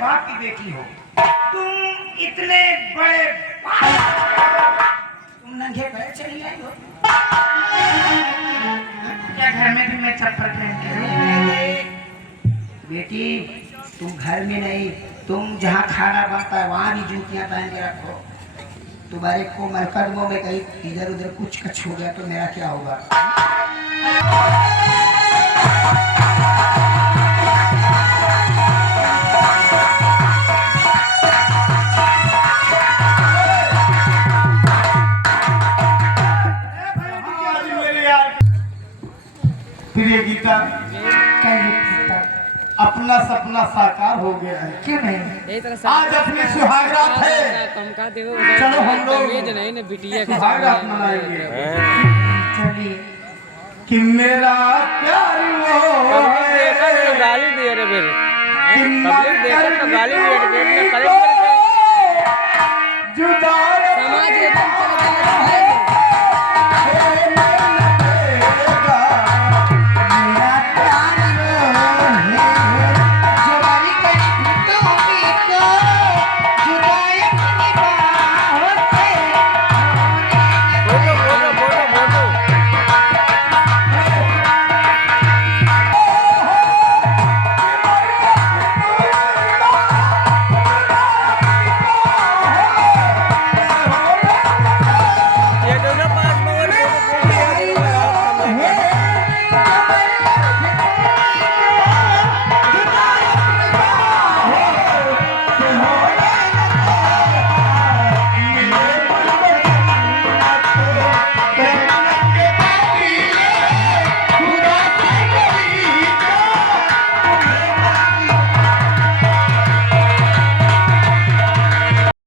बाप की बेटी हो, तुम इतने बड़े तुम नंगे पैर चली आई हो। क्या घर में भी मैं चप्पल पहन के रहूं? बेटी तुम घर में नहीं, तुम जहाँ खाना बनता है वहाँ भी जूतियाँ पहन के रखो। तुम्हारे को कदमों में कहीं इधर उधर कुछ कछ हो गया तो मेरा क्या होगा? प्रिय गीता, अपना सपना साकार हो गया है। क्यों नहीं? आज अपनी सुहागरात है, चलो हम लोग सुहागरात मनाएंगे। चलिए। कि मेरा प्यार वो है, गाली दिए रे फिर कि पब्लिक देखे तो गाली दिए रे, जुदा समाज